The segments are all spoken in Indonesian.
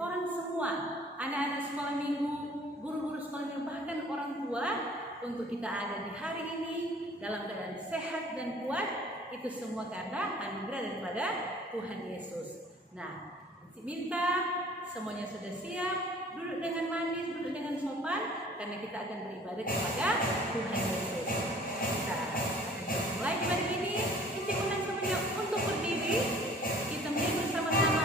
orang semua, anak-anak sekolah minggu, guru-guru sekolah minggu, bahkan orang tua, untuk kita ada di hari ini dalam keadaan sehat dan kuat, itu semua karena anugerah daripada Tuhan Yesus. Nah, minta semuanya sudah siap, duduk dengan manis, duduk dengan sopan, karena kita akan beribadah kepada Tuhan Yesus. Kita akan mulai ibadah ini. Kita undang semuanya untuk berdiri. Kita menyanyi bersama-sama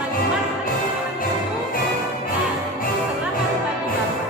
lagu Mari Orang Tubuh dan Selamat Pagi Bapa.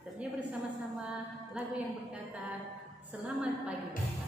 Ternyata bersama-sama lagu yang berkata Selamat Pagi Bapa.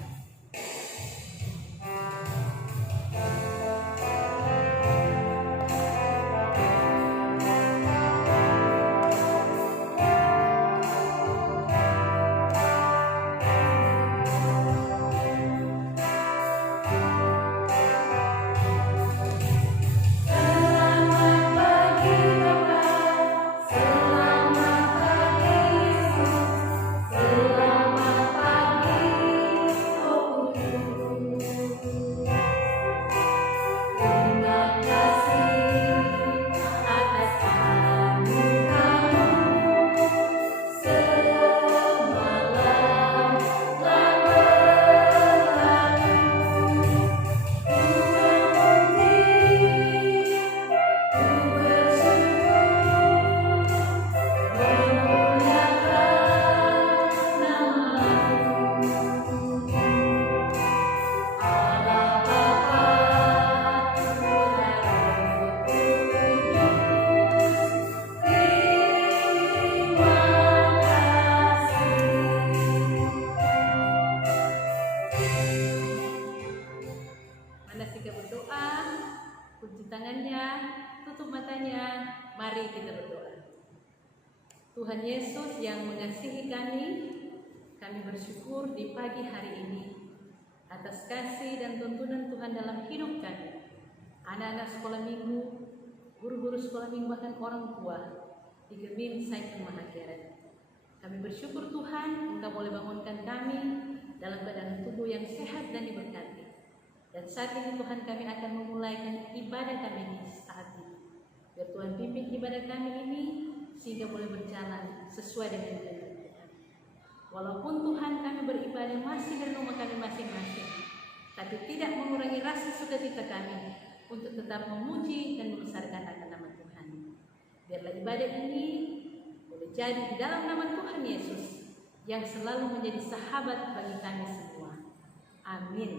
Tuhan Yesus yang mengasihi kami bersyukur di pagi hari ini atas kasih dan tuntunan Tuhan dalam hidup kami. Anak-anak sekolah minggu, guru-guru sekolah minggu, bahkan orang tua di Gemim Saiken Mahakeret. Kami bersyukur Tuhan, Engkau boleh bangunkan kami dalam keadaan tubuh yang sehat dan diberkati. Dan saat ini Tuhan, kami akan memulaikan ibadah kami di saat ini. Biar Tuhan pimpin ibadah kami ini sehingga boleh berjalan sesuai dengan kehendak Tuhan. Walaupun Tuhan kami beribadah masih di rumah kami masing-masing, tapi tidak mengurangi rasa sukacita kami untuk tetap memuji dan membesarkan akan nama Tuhan. Biarlah ibadah ini boleh jadi di dalam nama Tuhan Yesus yang selalu menjadi sahabat bagi kami semua. Amin.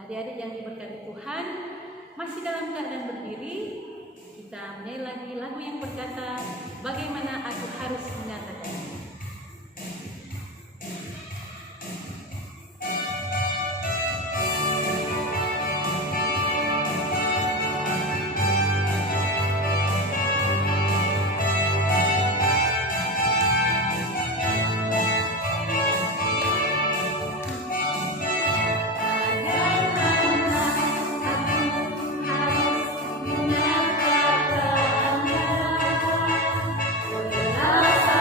Adik-adik yang diberkati Tuhan, masih dalam keadaan berdiri, kita menyanyi lagi lagu yang berkata Bagaimana Aku Harus Menyatakan. Rasa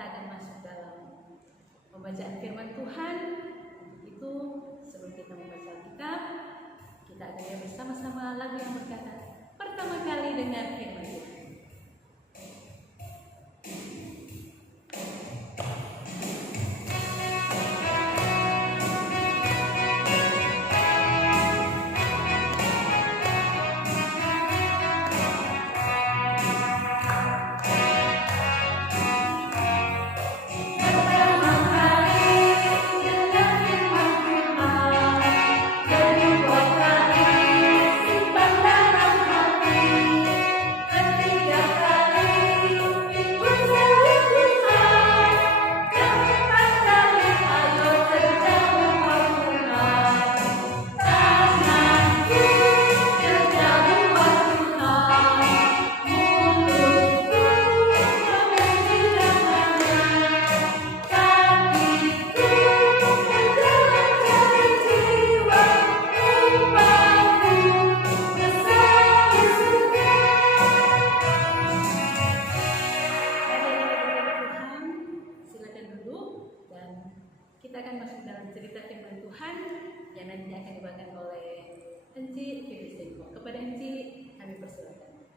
kita akan masuk dalam pembacaan firman Tuhan. Itu sebelum kita membaca kitab, kita akan bersama-sama lagu yang berkata, pertama kali dengar firman Tuhan.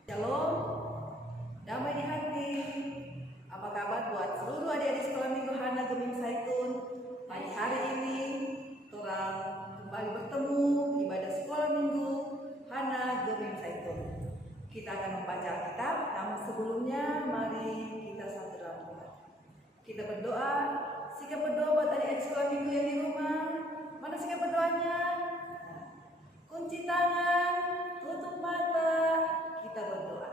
Shalom, damai di hati. Apa kabar buat seluruh adik-adik sekolah minggu Hana Gemim Zaitun? Pagi hari ini orang kembali bertemu ibadah sekolah minggu Hana Gemim Zaitun. Kita akan membaca Alkitab, namun sebelumnya mari kita satu dalam doa. Kita berdoa, sikap berdoa buat adik-adik sekolah minggu yang di rumah. Mana sikap berdoanya? Kunci tangan, tutup mata, kita berdoa.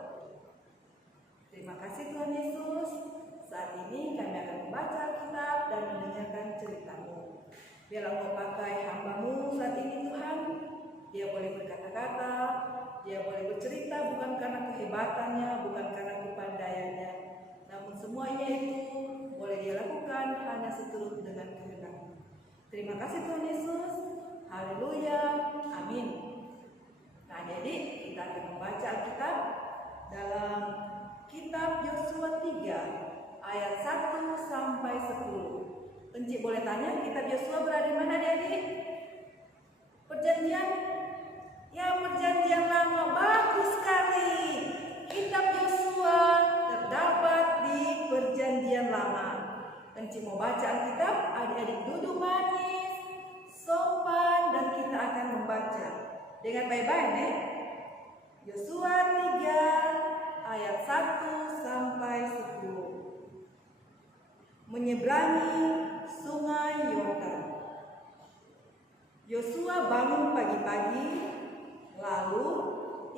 Terima kasih Tuhan Yesus. Saat ini kami akan membaca Alkitab dan mendengarkan cerita-Mu. Biarlah Engkau pakai hamba-Mu saat ini Tuhan. Dia boleh berkata-kata, dia boleh bercerita bukan karena kehebatannya, bukan karena kepandaiannya, namun semuanya itu boleh dia lakukan hanya seturut dengan kehendak-Mu. Terima kasih Tuhan Yesus. Haleluya. Amin. Nah, jadi kita akan membaca Alkitab dalam kitab Yosua 3 ayat 1 sampai 10. Encik boleh tanya, kitab Yosua berada di mana adik-adik? Perjanjian? Ya, perjanjian lama. Bagus sekali. Kitab Yosua terdapat di perjanjian lama. Encik mau baca Alkitab, adik-adik duduk manis, sopan, dan kita akan membaca. Dengan baik-baik nih. Yosua 3 ayat 1 sampai 10. Menyeberangi sungai Yordan. Yosua bangun pagi-pagi, lalu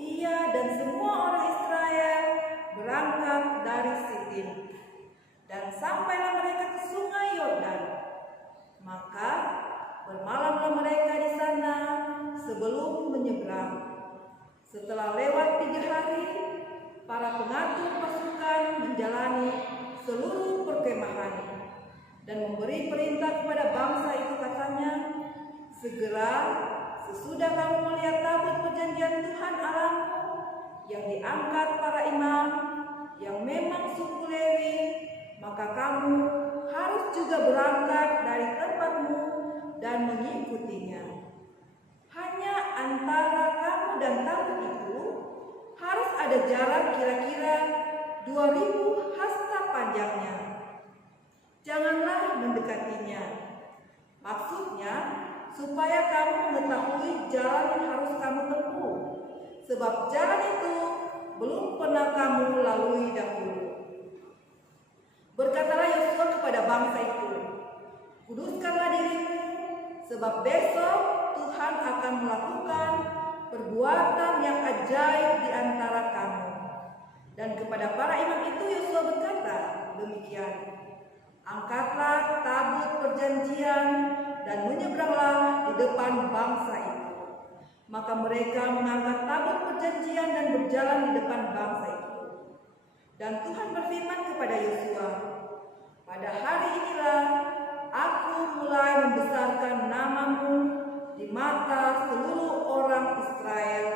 ia dan semua orang Israel berangkat dari Sitim, dan sampailah mereka ke sungai Yordan. Maka bermalamlah mereka di sana sebelum menyeberang. Setelah lewat 3 hari, para pengatur pasukan menjalani seluruh perkemahan dan memberi perintah kepada bangsa itu, katanya, segera sesudah kamu melihat tabut perjanjian Tuhan Allahmu yang diangkat para imam yang memang suku Lewi, maka kamu harus juga berangkat dari tempatmu dan mengikutinya. Hanya antara kamu dan tabut itu harus ada jarak kira-kira 2000 hasta panjangnya. Janganlah mendekatinya. Maksudnya supaya kamu mengetahui jalan yang harus kamu tempuh, sebab jalan itu belum pernah kamu lalui dahulu. Berkatalah Yosua kepada bangsa itu, kuduskanlah dirimu, sebab besok Tuhan akan melakukan perbuatan yang ajaib di antara kamu. Dan kepada para imam itu Yosua berkata demikian, angkatlah tabut perjanjian dan menyeberanglah di depan bangsa itu. Maka mereka mengangkat tabut perjanjian dan berjalan di depan bangsa itu. Dan Tuhan berfirman kepada Yosua, pada hari inilah aku mulai membesarkan namamu di mata seluruh orang Israel,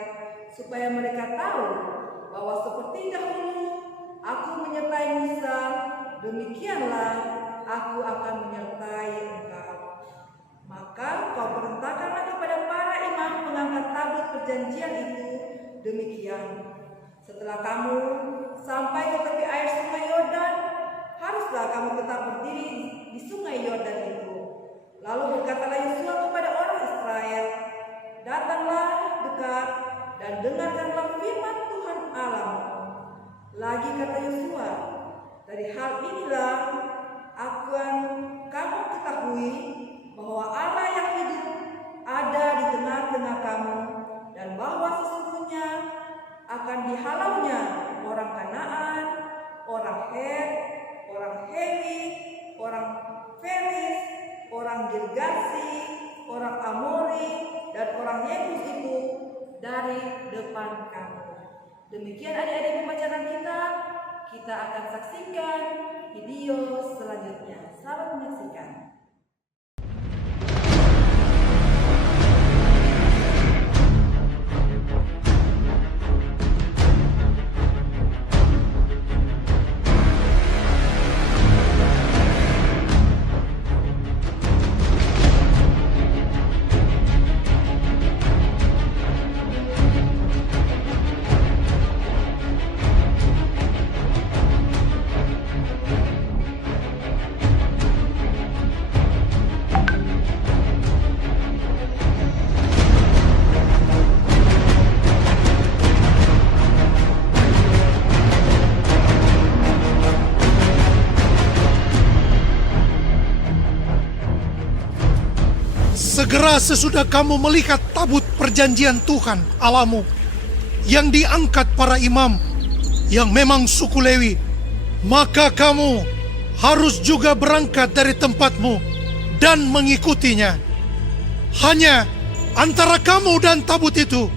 supaya mereka tahu bahwa seperti dahulu aku menyertai Musa demikianlah aku akan menyertai engkau. Maka kau perintahkanlah kepada para imam mengangkat tabut perjanjian itu demikian. Setelah kamu sampai ke tepi air sungai Yordan, haruslah kamu tetap berdiri di sungai Yordan itu. Lalu berkatalah Yosua kepada orang Israel, datanglah dekat dan dengarkanlah firman Tuhan Allahmu. Lagi kata Yosua, dari hal inilah akan kamu ketahui bahwa Allah yang hidup ada di tengah-tengah kamu, dan bahwa sesungguhnya akan dihalaunya orang Kanaan, orang Het, orang Hemi, orang Feris, orang Girgasi, orang Amori, dan orang Yebus itu dari depan kamu. Demikian adik-adik pembacaan kita akan saksikan video selanjutnya. Selamat menyaksikan. Segera sesudah kamu melihat tabut perjanjian Tuhan Allahmu yang diangkat para imam yang memang suku Lewi, maka kamu harus juga berangkat dari tempatmu dan mengikutinya. Hanya antara kamu dan tabut itu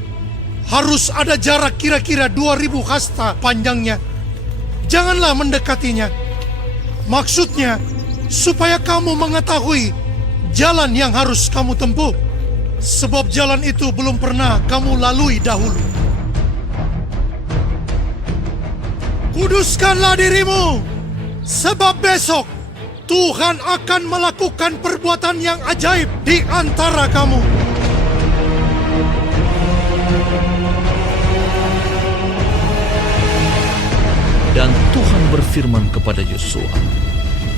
harus ada jarak kira-kira 2000 hasta panjangnya. Janganlah mendekatinya. Maksudnya supaya kamu mengetahui jalan yang harus kamu tempuh, sebab jalan itu belum pernah kamu lalui dahulu. Kuduskanlah dirimu, sebab besok Tuhan akan melakukan perbuatan yang ajaib di antara kamu. Dan Tuhan berfirman kepada Yosua,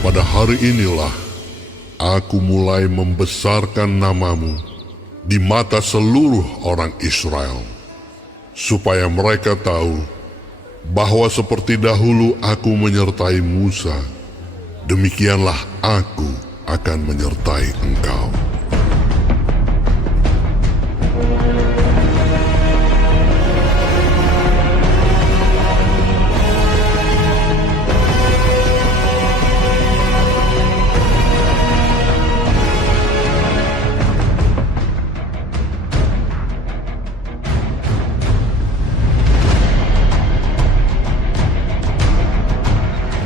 pada hari inilah aku mulai membesarkan namamu di mata seluruh orang Israel, supaya mereka tahu bahwa seperti dahulu aku menyertai Musa, demikianlah aku akan menyertai engkau.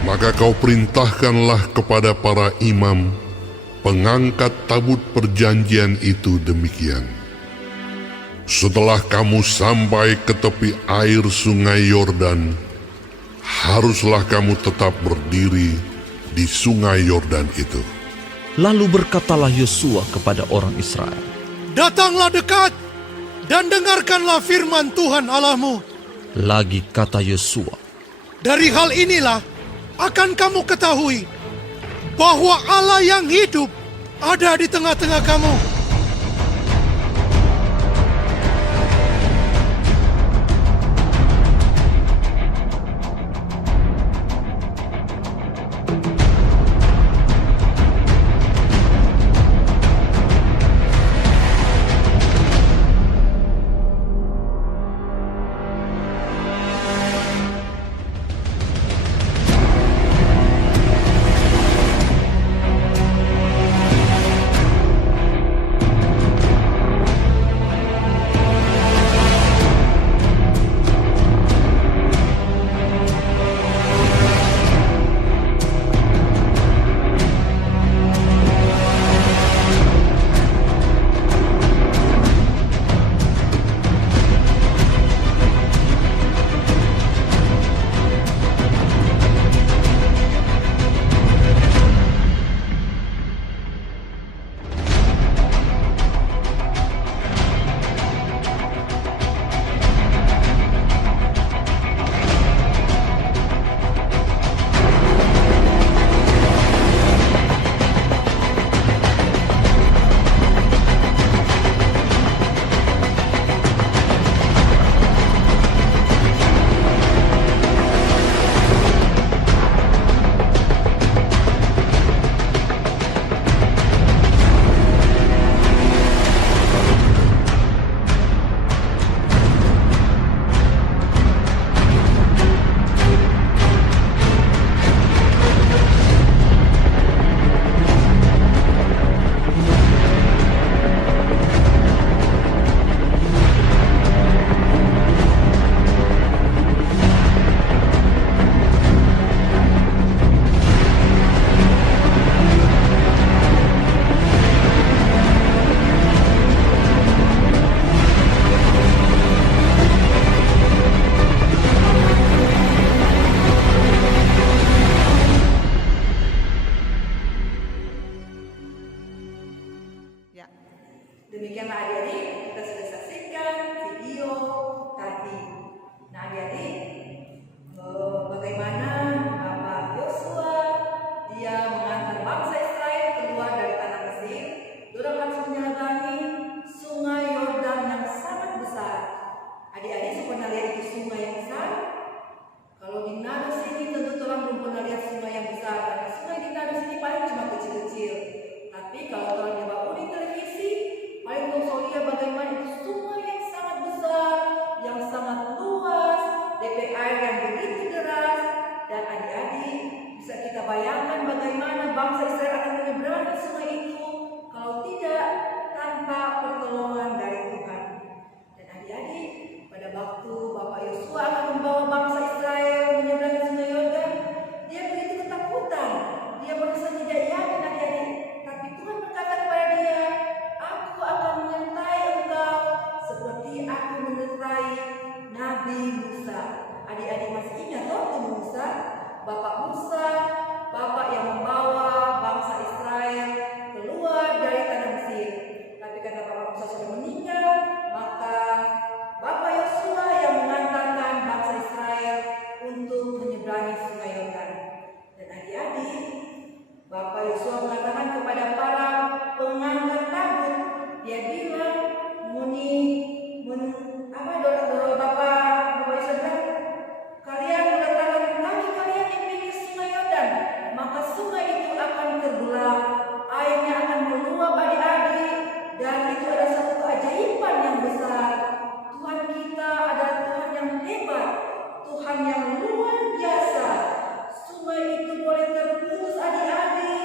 Maka kau perintahkanlah kepada para imam pengangkat tabut perjanjian itu demikian. Setelah kamu sampai ke tepi air sungai Yordan, haruslah kamu tetap berdiri di sungai Yordan itu. Lalu berkatalah Yosua kepada orang Israel, Datanglah dekat dan dengarkanlah firman Tuhan Allahmu. lagi kata Yosua, Dari hal inilah akan kamu ketahui bahwa Allah yang hidup ada di tengah-tengah kamu. bayangkan bagaimana bangsa Israel akan menyeberangi sungai itu kalau tidak tanpa pertolongan dari Tuhan. Dan adik-adik, pada waktu Bapak Yosua akan membawa bangsa Israel menyeberangi sungai Yordan, dia begitu ketakutan. Dia merasa tidak yakin adik-adik. Tapi Tuhan berkata kepada dia, "Aku akan menyertai engkau seperti aku menyertai Nabi Musa." Adik-adik masih ingat waktu Musa? Bapak Musa, bapak yang membawa bangsa Israel keluar dari tanah Mesir. Tapi karena Bapak Musa sudah meninggal, maka Bapak Yosua yang mengantarkan bangsa Israel untuk menyeberangi sungai Yordan. Dan adik-adik, Bapak Yosua mengatakan kepada para pengangkat tabut, dia bilang, dorong Bapak Yosua bilang, kalian meletakkan kaki kalian di pinggir sungai Yordan, maka sungai itu akan terbelah, airnya akan meluap adik-adik, dan itu adalah satu keajaiban yang besar. Tuhan kita adalah Tuhan yang hebat, Tuhan yang luar biasa. Sungai itu boleh terputus adik-adik,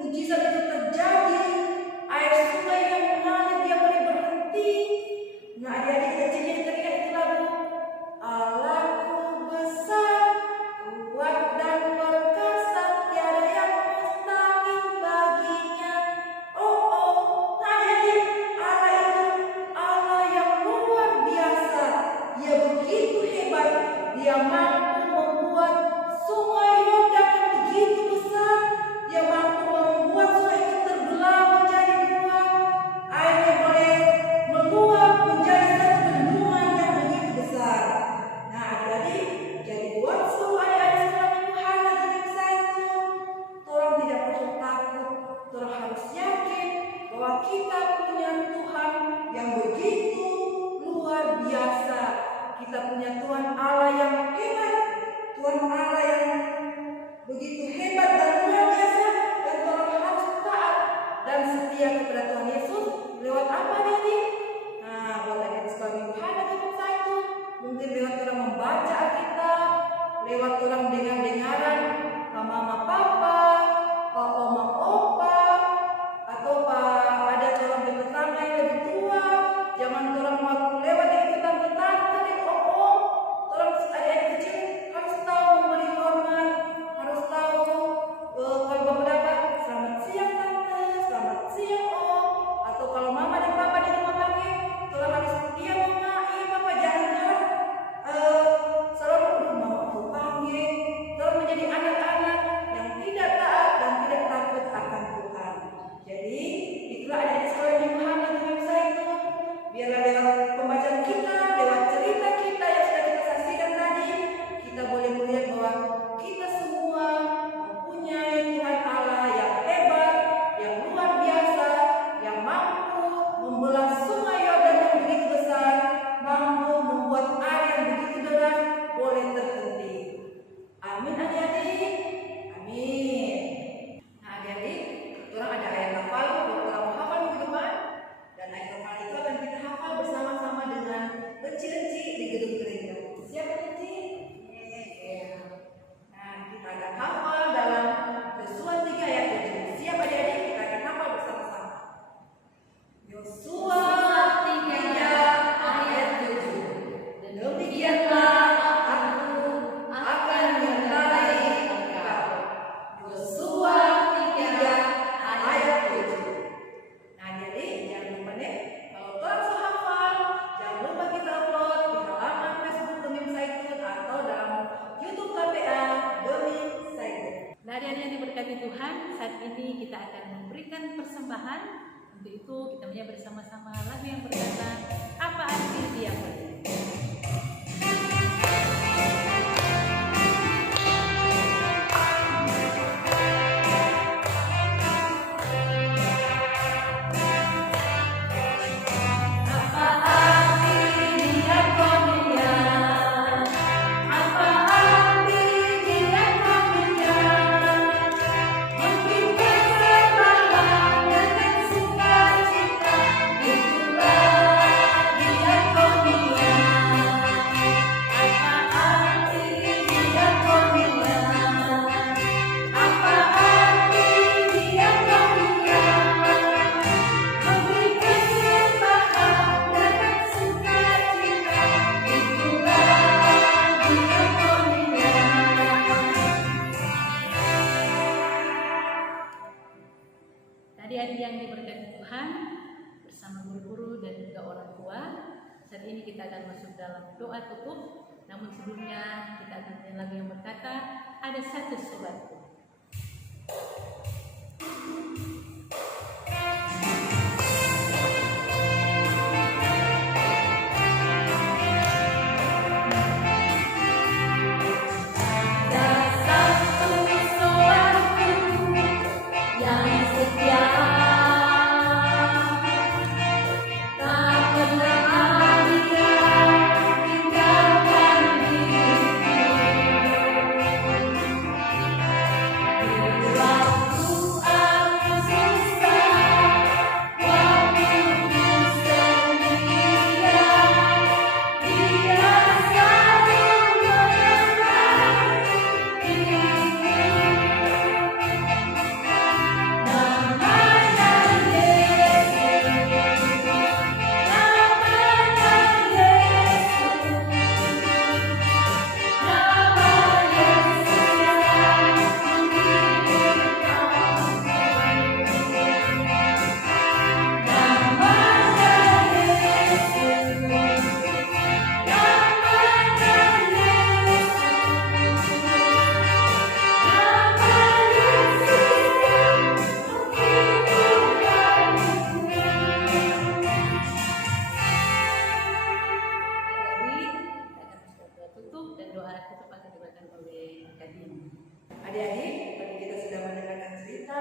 mujizat itu terjadi, air sungai yang mengalir dia boleh berhenti. Nah adik-adik kecilnya teringat itu lagu, Allahku besar, kuat dan perkasa, tiada yang mustahil baginya. Nah adik-adik, Allah itu Allah yang luar biasa. Dia begitu hebat, dia mampu membuat sungai Yordan yang begitu besar. Dia mampu membuat sungai itu terbelah menjadi dua. Airnya boleh meluap menjadi satu bendungan yang begitu besar. Nah adik-adik, jadi buat seluruh adik-adik sekolah minggu Hana Gemim Zaitun, tolong tidak perlu takut, tolong harus yakin bahwa kita punya Tuhan yang begitu luar biasa. Kita punya Tuhan Allah yang hebat, Tuhan Allah yang begitu hebat dan luar biasa, dan tolong harus taat dan setia kepada Tuhan Yesus. Lewat apa adik-adik? Nah, buat adik sekolah minggu Hana Gemim Zaitun, mungkin lewat orang membaca Alkitab, lewat orang dengar-dengaran mama papa, oma opa, atau ada orang tetangga yang lebih tua. Jangan orang waktu lewat dari tetangga-tetangga dari om, orang adik-adik kecil harus tahu memberi hormat, harus tahu kalau bapak-bapak, selamat siang tante, selamat siang om, atau kalau mama dan papa di rumah panggil, orang harus iya mama, iya papa, jangan selalu mama aku panggil, terus menjadi anak-anak yang tidak taat dan tidak takut akan Tuhan. Jadi itulah adik-adik sekolah minggu Hana Gemim Zaitun. Biarlah lewat pembacaan kita, lewat cerita kita yang sudah kita saksikan tadi, kita boleh melihat bahwa kita semua mempunyai Tuhan Allah yang hebat, yang luar biasa, yang mampu membelah sungai Yordan yang begitu besar, mampu membuat air yang begitu deras boleh terhenti. Amin adik-adik, amin. Nah adik-adik, orang ada ayat hafal buat orang hafal minggu depan, dan ayat hafal itu akan kita hafal bersama-sama dengan benci-benci di gedung gereja. Siap benci? Nah kita akan hafal dalam Yosua 3 ayat 7. Siap adik-adik? Kita akan hafal bersama-sama. Yosua 3 ayat 7. Demikianlah aku akan menyertai engkau. Yosua 3 ayat 7. Nah jadi jangan lupa deh, kalau kalian sudah hafal, jangan lupa kita upload di halaman Facebook Gemim Zaitun atau dalam YouTube KPA Gemim Zaitun. Nah, adik-adik yang diberkati Tuhan, saat ini kita akan memberikan persembahan. Untuk itu kita menyanyi bersama-sama lagu yang berkata, apa arti dia pergi. Itulah dia kau Adik-adik yang diberkati Tuhan, bersama guru-guru dan juga orang tua, saat ini kita akan masuk dalam doa tutup. Namun sebelumnya kita akan nyanyi lagu yang berkata, ada satu sobatku. Adik-adik, tadi kita sudah mendengarkan cerita.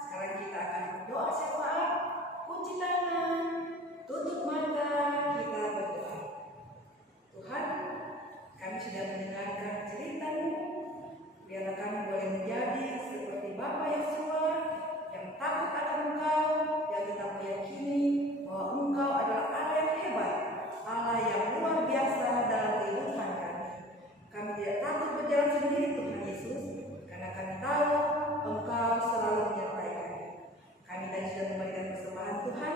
Sekarang kita akan berdoa syafaat. Kunci tangan, tutup mata, kita berdoa. Tuhan, kami sudah mendengarkan cerita-Mu. Biarlah kami boleh menjadi seperti Bapa Yesua yang takut akan Engkau, yang tetap meyakini bahwa Engkau adalah Allah yang hebat, Allah yang luar biasa dalam kehidupan kami. Kami tidak takut berjalan sendiri, Tuhan Yesus, karena kami tahu Engkau selalu menyertai kami. Kami tadi sudah memberikan persembahan Tuhan,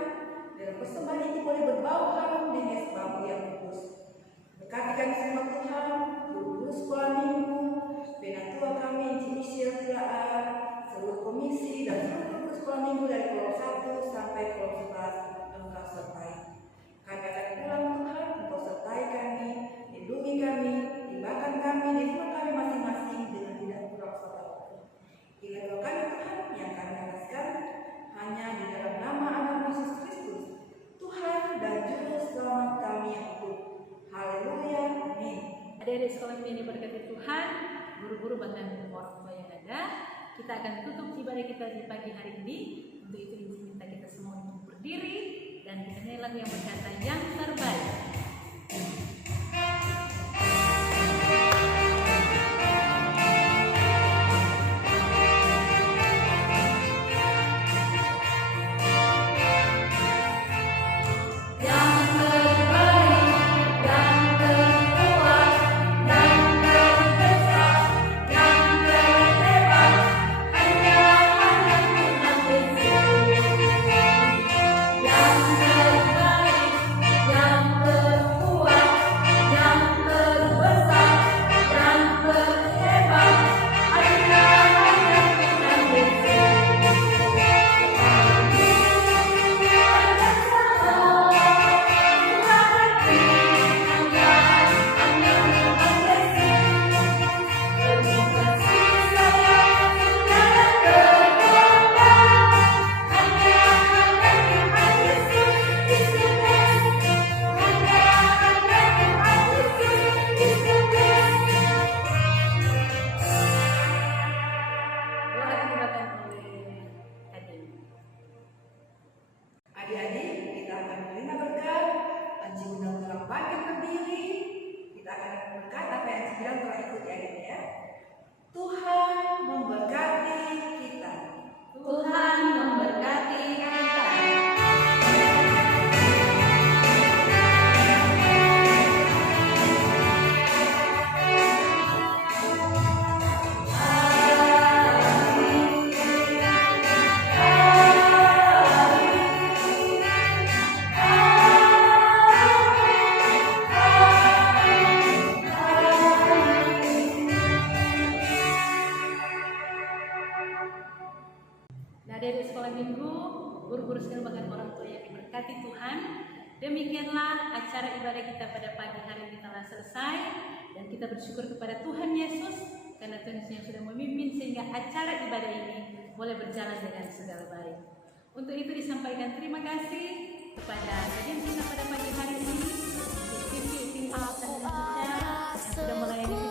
dan persembahan ini boleh berbau harum di mezbamu yang kudus. Berkati kami semua Tuhan, guru-guru sekolah minggu, penatua kami, Injil Tilaan, seluruh komisi dan seluruh guru sekolah minggu dari kelompok 1 sampai kelompok 11, Engkau sertai. Kami akan pulang Tuhan, Engkau sertai kami, lindungi kami, timbangkan kami di rumah kami masing-masing dengan tidak kurang satu. Ingat doa kami Tuhan yang kami alaskan hanya di dalam nama Anak Yesus Kristus, Tuhan dan Juru Selamat kami yang hidup. Haleluya, amin. Adik-adik sekolah ini diberkati Tuhan, guru-guru bahkan orang tua yang ada. Kita akan tutup ibadah kita di pagi hari ini. Untuk itu izin minta kita semua untuk berdiri dan kita nyanyi lagu yang berkata yang terbaik. Adik-adik, kita akan menerima berkat. Anji undang tulang bangkit berdiri. Kita akan berkat apa yang Anji bilang telah ikuti adik ya. Tuhan memberkati kita. Tuhan memberkati kita. adik-adik sekolah minggu, guru-guru sekalian, bahkan orang tua yang diberkati Tuhan. Demikianlah acara ibadah kita pada pagi hari ini telah selesai, dan kita bersyukur kepada Tuhan Yesus karena Tuhan Yesus yang sudah memimpin sehingga acara ibadah ini boleh berjalan dengan segala baik. Untuk itu disampaikan terima kasih kepada agen kita pada pagi hari ini, Tim yang sudah melayani